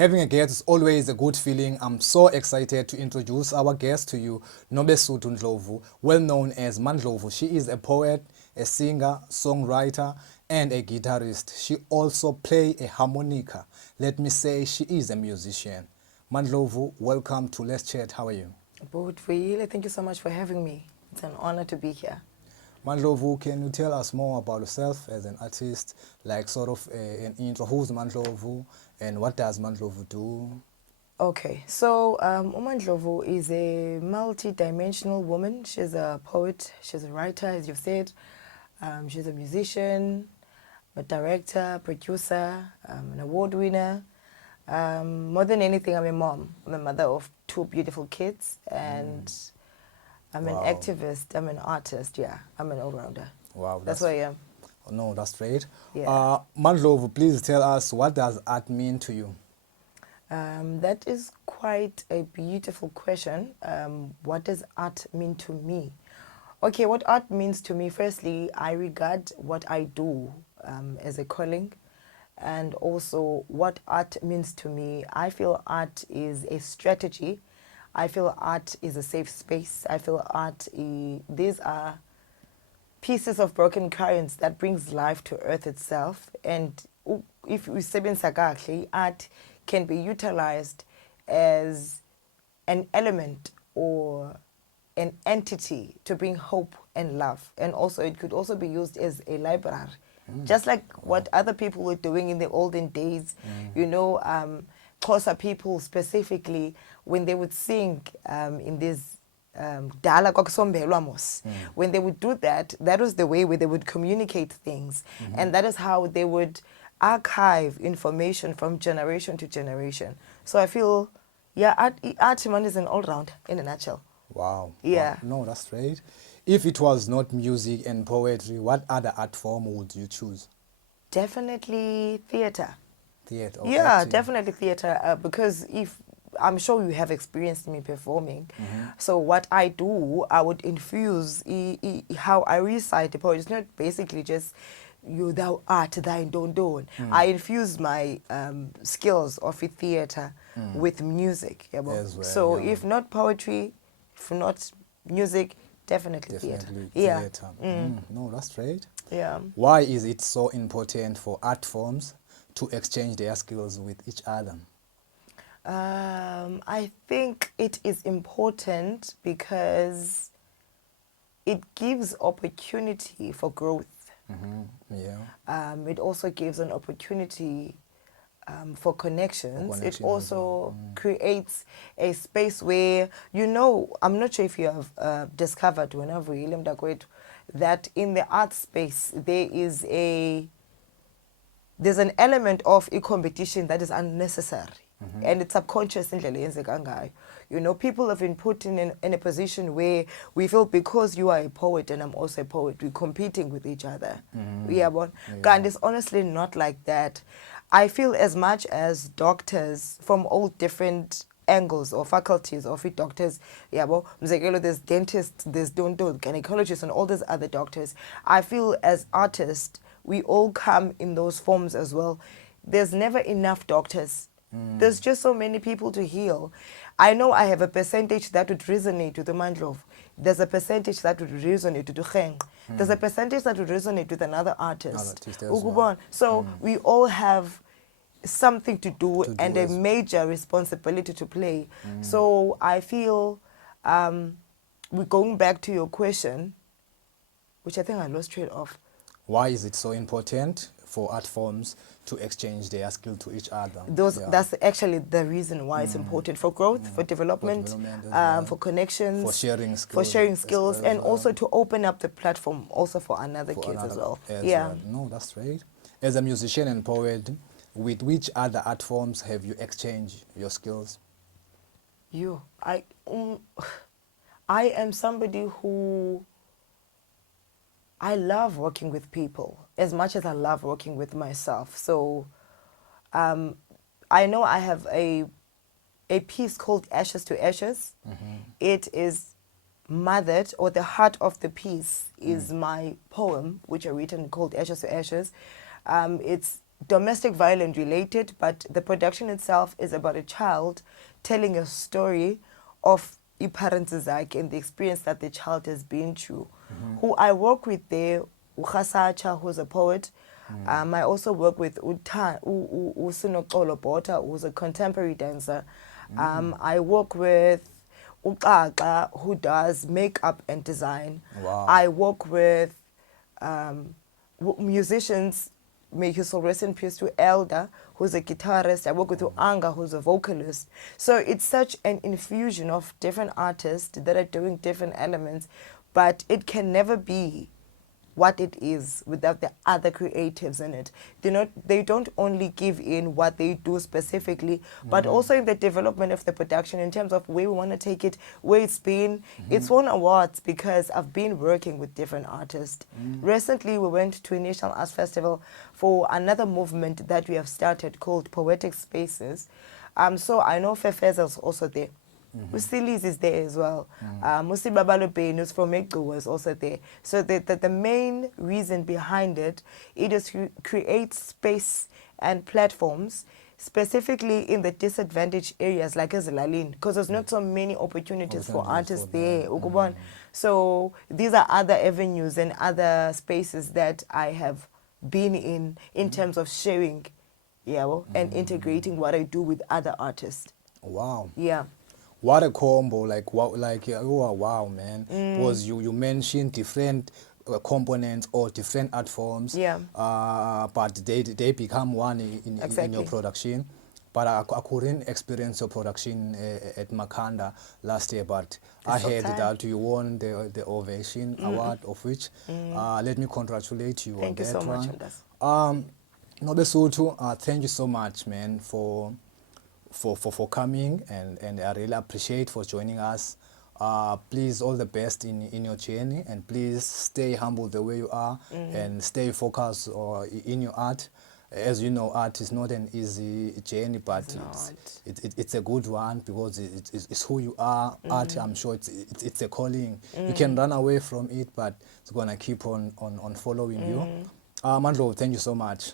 Having a guest is always a good feeling. I'm so excited to introduce our guest to you, Suthu MaNlovu, well known as MaNlovu. She is a poet, a singer, songwriter, and a guitarist. She also plays a harmonica. Let me say she is a musician. MaNlovu, welcome to Let's Chat. How are you? But Vuyile, thank you so much for having me. It's an honor to be here. MaNlovu, can you tell us more about yourself as an artist, like sort of an intro? Who's MaNlovu and what does MaNlovu do? Okay, so MaNlovu is a multi-dimensional woman. She's a poet, she's a writer, as you've said. She's a musician, a director, producer, an award winner. More than anything, I'm a mom. I'm a mother of 2 beautiful kids, and I'm an activist, I'm an artist, yeah. I'm an all-rounder. Wow. That's who I am. No, that's great. Yeah. MaNlovu, please tell us, what does art mean to you? That is quite a beautiful question. What does art mean to me? Okay, what art means to me, firstly, I regard what I do as a calling. And also what art means to me, I feel art is a strategy. I feel art is a safe space. I feel art, these are pieces of broken currents that brings life to earth itself. And if we sebenza kahle, art can be utilized as an element or an entity to bring hope and love. And also it could also be used as a library. Just like what other people were doing in the olden days, you know, Xhosa people specifically, when they would sing in this dala kwakusombelwa mos, when they would do that, that was the way where they would communicate things. And that is how they would archive information from generation to generation. So I feel, yeah, art is an all-round in a nutshell. Wow. Yeah. Wow. No, that's great. If it was not music and poetry, what other art form would you choose? Definitely theater. Theater. Yeah, acting. definitely theater. Because if I'm sure you have experienced me performing, so what I do, I would infuse how I recite the poem. It's not basically just you thou art thine don't. I infuse my skills of theater with music. Yeah, As well, so yeah. if not poetry, if not music, definitely theater. Yeah. Theater. No, that's great. Yeah. Why is it so important for art forms to exchange their skills with each other? I think it is important because it gives opportunity for growth. Yeah. It also gives an opportunity for connections. For It connection as also creates a space where, you know, I'm not sure if you have discovered whenever that in the art space there's an element of a competition that is unnecessary. And it's subconscious in the. You know, people have been put in a position where we feel because you are a poet and I'm also a poet, we're competing with each other. Yeah, but God, it's honestly not like that. I feel as much as doctors from all different angles or faculties of it, doctors, yeah, well, there's dentists, there's gynecologists and all those other doctors. I feel as artists, we all come in those forms as well. There's never enough doctors. There's just so many people to heal. I know I have a percentage that would resonate with the MaNlovu. There's a percentage that would resonate with the Kheng. There's a percentage that would resonate with another artist. Artist as well. So we all have something to do and a major responsibility to play. So I feel, we're going back to your question, which I think I lost track of. Why is it so important for art forms to exchange their skill to each other? That's actually the reason why it's important for growth, for development, for connections, for sharing skills, and also to open up the platform also for another kids as well. Yeah. No, that's right. As a musician and poet, with which other art forms have you exchanged your skills? I am somebody who I love working with people as much as I love working with myself. So I know I have a piece called Ashes to Ashes. It is mothered, or the heart of the piece is my poem, which I written called Ashes to Ashes. It's domestic violence related, but the production itself is about a child telling a story of parents and the experience that the child has been through. Who I work with there, Uchasacha, who's a poet. I also work with Usunokolo Bota, who's a contemporary dancer. I work with Ukaka, who does makeup and design. Wow. I work with musicians. May his soul rest in peace to Elder, who's a guitarist. I work with Uanga, who's a vocalist. So it's such an infusion of different artists that are doing different elements, but it can never be what it is without the other creatives in it. They don't only give in what they do specifically, but also in the development of the production in terms of where we want to take it, where it's been. It's won awards because I've been working with different artists. Recently, we went to a National Arts Festival for another movement that we have started called Poetic Spaces. So I know Fefeza's also there. Usilis is there as well. Musi Babalo Benus from Mekgo was also there. So the main reason behind it is to create space and platforms specifically in the disadvantaged areas like Ezilalini, because there's not so many opportunities for artists there. So these are other avenues and other spaces that I have been in terms of sharing, and integrating what I do with other artists. Wow. Yeah. What a combo, like wow, wow, man. Because you mentioned different components or different art forms, but they become one in your production. But I couldn't experience your production at Makanda last year, but I heard that you won the Ovation Award, of which let me congratulate you on that one. Thank you so much. Nobe Suthu, thank you so much, man, for coming, and I really appreciate for joining us. Please, all the best in your journey, and please stay humble the way you are, and stay focused in your art. As you know, art is not an easy journey, but it's a good one because it's who you are. Art, I'm sure it's a calling. You can run away from it, but it's gonna keep on following you. MaNlovu, thank you so much.